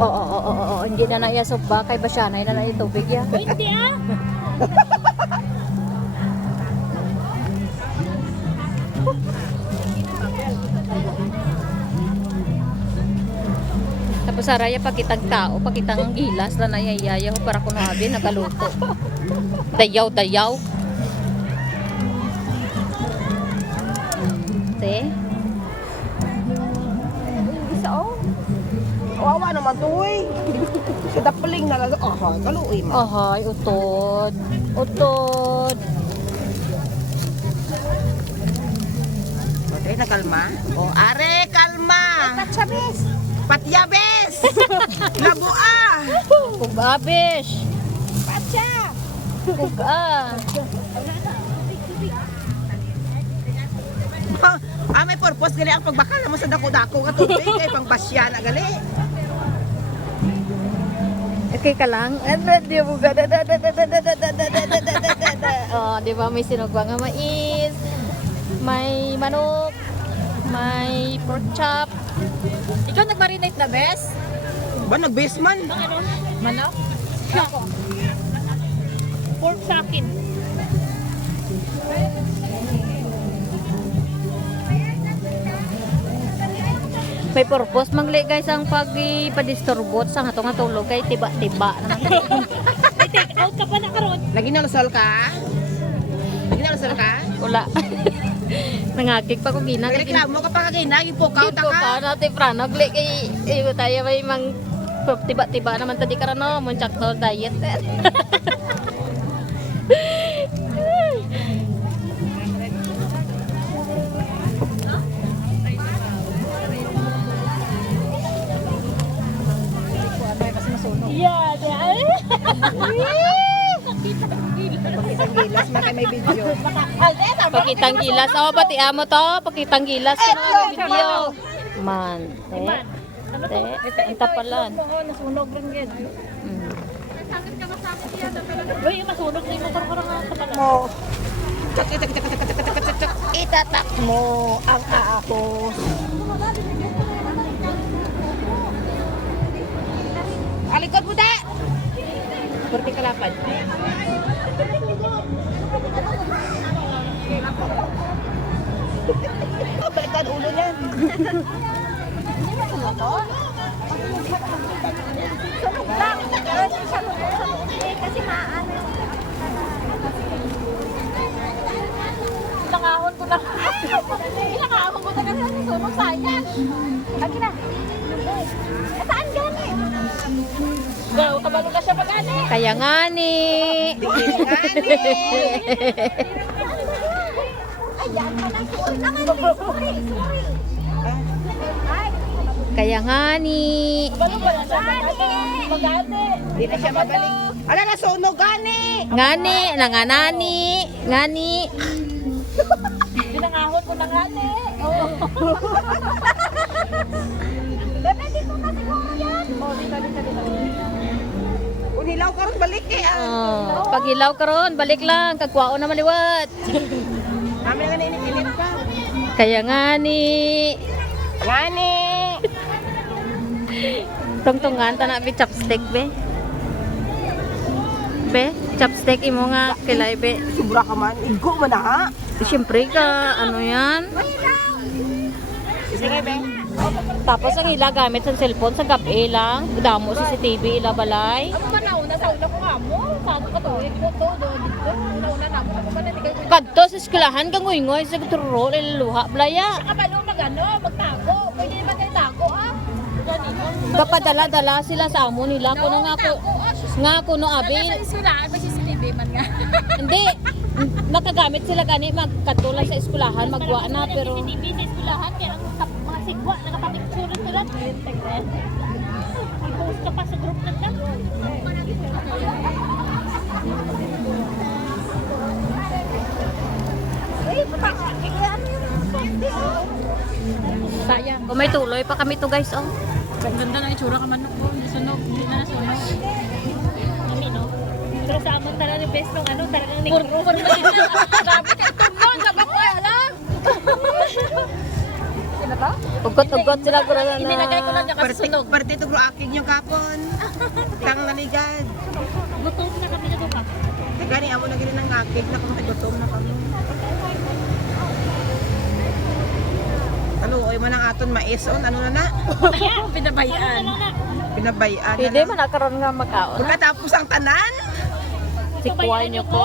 Oo. Hindi na naiya soba kay Basyanay na na tubig ya. Hindi ah. Tapos saraya pakitang tao, pakitang gilas na nayayaya para kuno abi nagaluto. Dayaw. Te. Isa oh. Wawa naman to eh. Sa dapaling na lang. Kaluoy mo. Ahay, utod. Okay, nakalma. O, are, kalma. Tatsabes. Patyabes. Labua. Kugabish. Patya. Kuga. May purpose gali ang pagbakal mo sa dako-dako nga tubig kay pangbasya na gali. Okay ka lang. Di mo oh, di ba may sinugba nga mais, may manok, may pork chop. Ikaw nag-marinate na, bes? Ba nag-basement? Manok? Pork sa akin. May purpose mangli guys ang pag-disturbot sa atong tulog kay tiba-tiba naman. May take out ka pa na karon. Lagi na lusol ka? Wala. Nangagig pa ko gina kay Reklamo ka pa kagina, yung pukaw ta Ito ka. ka natin pranagli kay iyo tayo may mang tiba-tiba naman tadi karano muncak no diet. Yeah, dahil. Pakitang gilas, makay may video. Pakitang gilas. Oh, pati amo to. Pakitang gilas. Kano ang video? Man. Anta palan. Oo, nasunog rin yan. Mm. Uy, yung masunog na yung motor-motor nga sa pala. Mo. Chak. Itatak mo ang aakos. Alikod mo da! Berti kalapad. Balikan ulo niyan. Sunog lang. Pero hindi siya sunog. Kasi maano. Ilangahon ko na. Ilangahon ko na kasi sunog sayang. Lagi na. Saan gani? Gaw, kabalo na siya pag-ani. Kaya nga ni. Ayan pa lang. Sorry. Ay, Kaya nga ni. kabalo pa na siya pag-ani. Hindi na siya mabalik. Ala na sunog gani! Ngani, nanganani. Ngani. Binangahon ko na gani. Oo. Depende ko na siguro yan. Oo, dito. Kung hilaw ka rin balik eh. Oh, pag ilaw karon, balik lang kagwao na maliwat. Kami nga ninikilit pa. Kaya nga ni. Gani! Tungtungan ta na bi chopstick be. Be, chopstick imo nga kilay be. Sobra ka man. Igo man na ha. Siyempre ka, ano yan? Sige be. Tapos ang ila gamit sa cellphone sa gabi lang. Damo CCTV ila balay. Ako ba nauna sa una ko nga mo? Saan ka to? Ito, dito. Nauna na ako. Ako ba na tigay ko? Kadto sa eskwelahan kang ngoy sa turo luha blaya. Kabalo magtago. Pwede naman kayo tago ah. Kapadala-dala sila sa amo nila kuno nga ako. Nga kuno abi. Sa eskwelahan, may CCTV man nga. Hindi. Nakagamit sila gani magkatulan sa eskwelahan magwa na pero CCTV sa eskwelahan, kaya ang mga sigwa, nakapapicture sila. I-post ka pa sa group na lang. sayang. Kung may tuloy pa kami to guys oh. Ang ganda ng itsura ka manok ko. Hindi na nasunog. Hindi no? Pero sa amon talaga yung best ng ano, talagang negro. Sabi ka, tumon, sabi ko, alam. ba? Ugot-ugot sila ko na. Inilagay ko lang niya kasi sunog. Parte ito akin yung kapon. Tang naligad. Gutom na kami na doon pa. Gani, amo na gini ng akig na kung gutom na kami. Kaluoy man ang aton mais on. Ano na na? Pinabayaan. Pinabayaan na Pwede lang. man nakaroon nga makaon. Pagkatapos ang tanan, Sikwan niyo ko.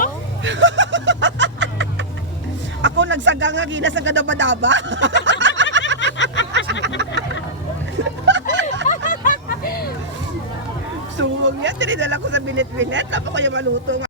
ako nagsaga nga gina sa gadaba-daba. Suwag yan, tinidala ko sa binet-binet, tapos ko yung maluto nga.